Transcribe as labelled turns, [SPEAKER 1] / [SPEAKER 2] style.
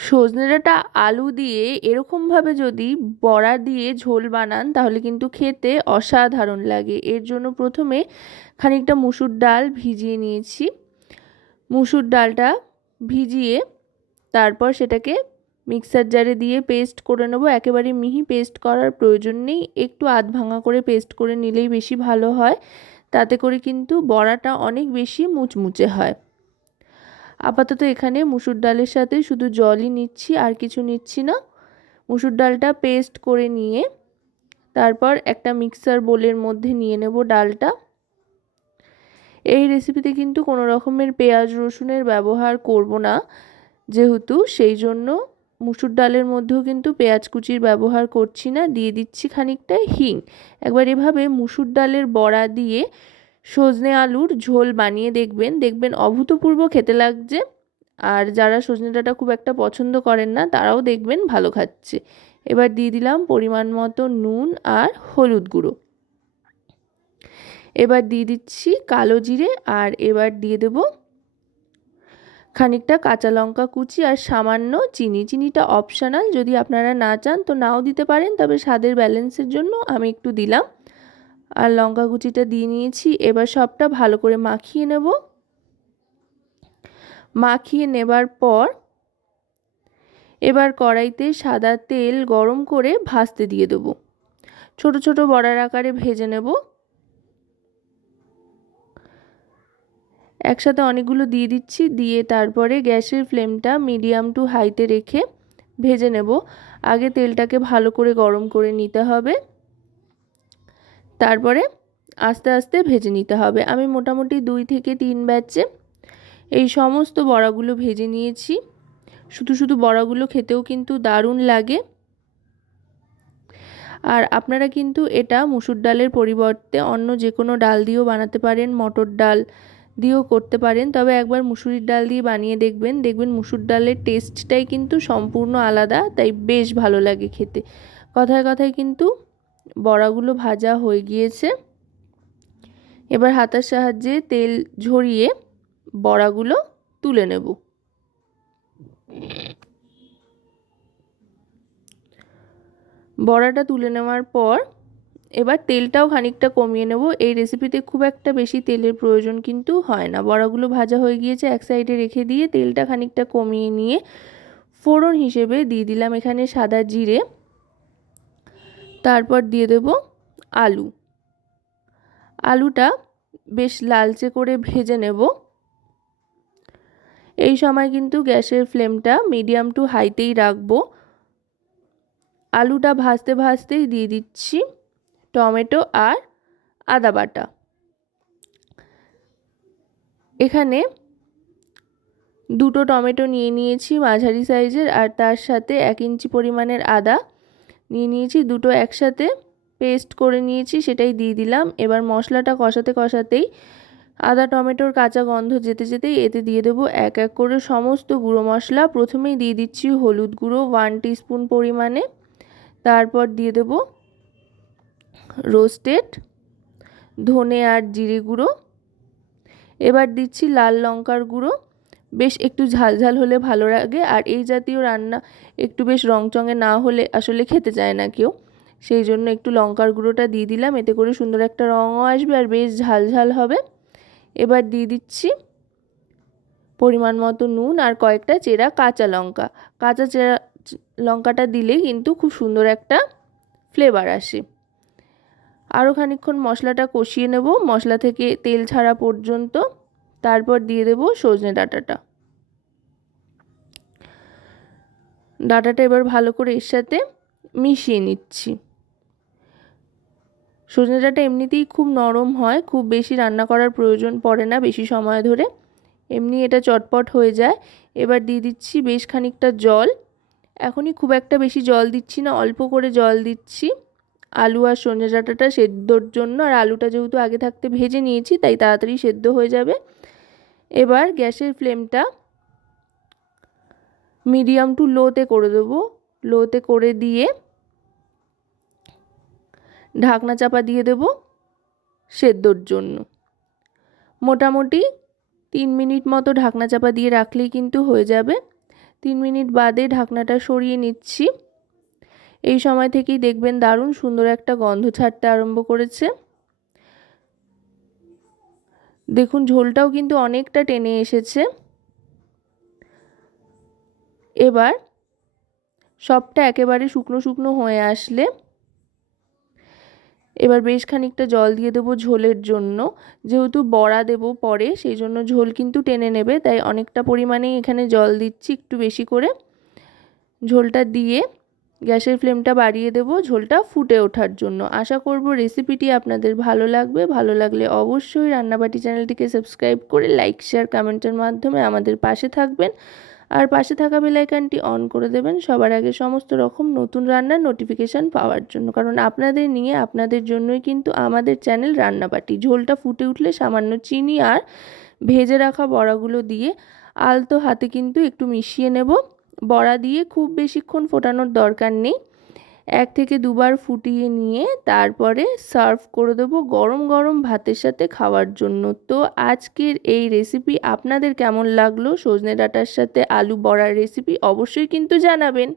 [SPEAKER 1] সজনে ডাঁটা, আলু দিয়ে এরকমভাবে যদি বড়া দিয়ে ঝোল বানান, তাহলে কিন্তু খেতে অসাধারণ লাগে। এর জন্য প্রথমে খানিকটা মুসুর ডাল ভিজিয়ে নিয়েছি। মুসুর ডালটা ভিজিয়ে তারপর সেটাকে মিক্সার জারে দিয়ে পেস্ট করে নেব। একেবারে মিহি পেস্ট করার প্রয়োজন নেই। একটু আধ ভাঙা করে পেস্ট করে নিলেই বেশি ভালো হয়। তাতে করে কিন্তু বড়াটা অনেক বেশি মুচমুচে হয়। আপাতত এখানে মুসুর ডালের সাথে শুধু জলই নিচ্ছি, আর কিছু নিচ্ছি না। মুসুর ডালটা পেস্ট করে নিয়ে তারপর একটা মিক্সার বোলের মধ্যে নিয়ে নেব ডালটা। এই রেসিপিতে কিন্তু কোনো রকমের পেঁয়াজ রসুনের ব্যবহার করব না, যেহেতু সেই জন্য মুসুর ডালের মধ্যেও কিন্তু পেঁয়াজ কুচির ব্যবহার করছি না, দিয়ে দিচ্ছি খানিকটা হিং। একবার এভাবে মুসুর ডালের বড়া দিয়ে সজনে আলুর ঝোল বানিয়ে দেখবেন। দেখবেন অভূতপূর্ব খেতে লাগছে। আর যারা সজনে ডাঁটা খুব একটা পছন্দ করেন না, তারাও দেখবেন ভালো খাচ্ছে। এবার দিয়ে দিলাম পরিমাণ মতো নুন আর হলুদ গুঁড়ো। এবার দিয়ে দিচ্ছি কালো জিরে আর এবার দিয়ে দেব খানিকটা কাঁচা লঙ্কা কুচি আর সামান্য চিনি। চিনিটা অপশানাল যদি আপনারা না চান তো নাও দিতে পারেন, তবে স্বাদের ব্যালেন্সের জন্য আমি একটু দিলাম। আর লঙ্কা কুচিটা দিয়ে নিয়েছি। এবার সবটা ভালো করে মাখিয়ে নেব। মাখিয়ে নেবার পর এবার কড়াইতে সাদা তেল গরম করে ভাজতে দিয়ে দেব। ছোট ছোট বড়ার আকারে ভেজে নেব। একসাথে অনেকগুলো দিয়ে দিচ্ছি। দিয়ে তারপরে গ্যাসের ফ্লেমটা মিডিয়াম টু হাইতে রেখে ভেজে নেব। আগে তেলটাকে ভালো করে গরম করে নিতে হবে। তারপরে আস্তে আস্তে ভেজে নিতে হবে। আমি মোটামুটি দুই থেকে তিন ব্যাচে এই সমস্ত বড়াগুলো ভেজে নিয়েছি। শুধু শুধু বড়াগুলো খেতেও কিন্তু দারুণ লাগে। আর আপনারা কিন্তু এটা মুসুর ডালের পরিবর্তে অন্য যে কোনো ডাল দিয়েও বানাতে পারেন, মটর ডাল দিয়েও করতে পারেন। তবে একবার মুসুরির ডাল দিয়ে বানিয়ে দেখবেন দেখবেন মুসুর ডালের টেস্টটাই কিন্তু সম্পূর্ণ আলাদা, তাই বেশ ভালো লাগে খেতে। কথায় কথায় কিন্তু বড়াগুলো ভাজা হয়ে গিয়েছে। এবার হাতার সাহায্যে তেল ঝরিয়ে বড়াগুলো তুলে নেব। বড়াটা তুলে নেওয়ার পর এবার তেলটাও খানিকটা কমিয়ে নেব। এই রেসিপিতে খুব একটা বেশি তেলের প্রয়োজন কিন্তু হয় না। বড়াগুলো ভাজা হয়ে গিয়েছে, এক সাইডে রেখে দিয়ে তেলটা খানিকটা কমিয়ে নিয়ে ফোড়ন হিসেবে দিয়ে দিলাম এখানে সাদা জিরে। তারপর দিয়ে দেব আলু। আলুটা বেশ লালচে করে ভেজে নেব। এই সময় কিন্তু গ্যাসের ফ্লেমটা মিডিয়াম টু হাইতেই রাখব। আলুটা ভাজতে ভাজতেই দিয়ে দিচ্ছি টমেটো আর আদা বাটা। এখানে দুটো টমেটো নিয়ে নিয়েছি মাঝারি সাইজের আর তার সাথে এক ইঞ্চি পরিমাণের আদা। নিয়ে নিয়েছি, দুটো একসাথে পেস্ট করে নিয়েছি, সেটাই দিয়ে দিলাম। এবার মশলাটা কষাতে কষাতেই আদা, টমেটোর কাঁচা গন্ধ যেতে যেতেই এতে দিয়ে দেবো এক এক করে সমস্ত গুঁড়ো মশলা। প্রথমেই দিয়ে দিচ্ছি হলুদ গুঁড়ো ওয়ান টিস্পুন পরিমাণে। তারপর দিয়ে দেবো রোস্টেড ধনে আর জিরে গুঁড়ো। এবার দিচ্ছি লাল লঙ্কার গুঁড়ো। বেশ একটু ঝালঝাল হলে ভালো লাগে। আর এই জাতীয় রান্না একটু বেশ রংচঙে না হলে আসলে খেতে চায় না কেউ। সেই জন্য একটু লঙ্কার গুঁড়োটা দিয়ে দিলাম। এতে করে সুন্দর একটা রঙও আসবে আর বেশ ঝালঝাল হবে। এবার দিয়ে দিচ্ছি পরিমাণ মতো নুন আর কয়েকটা চেরা কাঁচা লঙ্কা। কাঁচা চেরা লঙ্কাটা দিলে কিন্তু খুব সুন্দর একটা ফ্লেভার আসে। আরও খানিক্ষণ মশলাটা কষিয়ে নেব। মশলা থেকে তেল ছাড়া পর্যন্ত তারপর দিয়ে দেব সজনে ডাঁটাটা। ডাঁটাটা এবার ভালো করে এর সাথে মিশিয়ে নিচ্ছি। সজনে ডাঁটা এমনিতেই খুব নরম হয়, খুব বেশি রান্না করার প্রয়োজন পড়ে না বেশি সময় ধরে। এমনি এটা চটপট হয়ে যায়। এবার দিয়ে দিচ্ছি বেশ খানিকটা জল। এখনই খুব একটা বেশি জল দিচ্ছি না, অল্প করে জল দিচ্ছি। আলু আর সজনে ডাঁটাটা সেদ্ধর জন্য, আর আলুটা যেহেতু আগে থাকতে ভেজে নিয়েছি, তাই তাড়াতাড়ি সেদ্ধ হয়ে যাবে। এবার গ্যাসের ফ্লেমটা মিডিয়াম টু লোতে করে দেবো। লোতে করে দিয়ে ঢাকনা চাপা দিয়ে দেব সেদ্ধর জন্য। মোটামুটি তিন মিনিট মতো ঢাকনা চাপা দিয়ে রাখলেই কিন্তু হয়ে যাবে। তিন মিনিট বাদে ঢাকনাটা সরিয়ে নিচ্ছি। এই সময় থেকেই দেখবেন দারুণ সুন্দর একটা গন্ধ ছাড়তে আরম্ভ করেছে। দেখুন, ঝোলটাও কিন্তু অনেকটা টেনে এসেছে। এবার সবটা একেবারে শুকনো শুকনো হয়ে আসলে এবার বেশ খানিকটা জল দিয়ে দেবো ঝোলের জন্য। যেহেতু বড়া দেবো পরে, সেই জন্য ঝোল কিন্তু টেনে নেবে, তাই অনেকটা পরিমাণেই এখানে জল দিচ্ছি একটু বেশি করে। ঝোলটা দিয়ে গ্যাসের ফ্লেমটা বাড়িয়ে দেবো, ঝোলটা ফুটে ওঠার জন্য। আশা করব রেসিপিটি আপনাদের ভালো লাগবে। ভালো লাগলে অবশ্যই রান্নাবাটি চ্যানেলটিকে সাবস্ক্রাইব করে লাইক, শেয়ার, কমেন্টের মাধ্যমে আমাদের পাশে থাকবেন। আর পাশে থাকা বেলাইকানটি অন করে দেবেন। সবার আগে সমস্ত রকম নতুন রান্নার নোটিফিকেশান পাওয়ার জন্য। কারণ আপনাদের নিয়ে, আপনাদের জন্যই কিন্তু আমাদের চ্যানেল রান্নাবাটি। ঝোলটা ফুটে উঠলে সামান্য চিনি আর ভেজে রাখা বড়াগুলো দিয়ে আলতো হাতে কিন্তু একটু মিশিয়ে নেব। বড়া দিয়ে খুব বেশিক্ষণ ফোটানোর দরকার নেই। এক থেকে দুবার ফুটিয়ে নিয়ে তারপরে সার্ভ করে দেবো গরম গরম ভাতের সাথে খাওয়ার জন্য। তো আজকের এই রেসিপি আপনাদের কেমন লাগল? সজনে ডাঁটার সাথে আলু বড়ার রেসিপি অবশ্যই কিন্তু জানাবেন।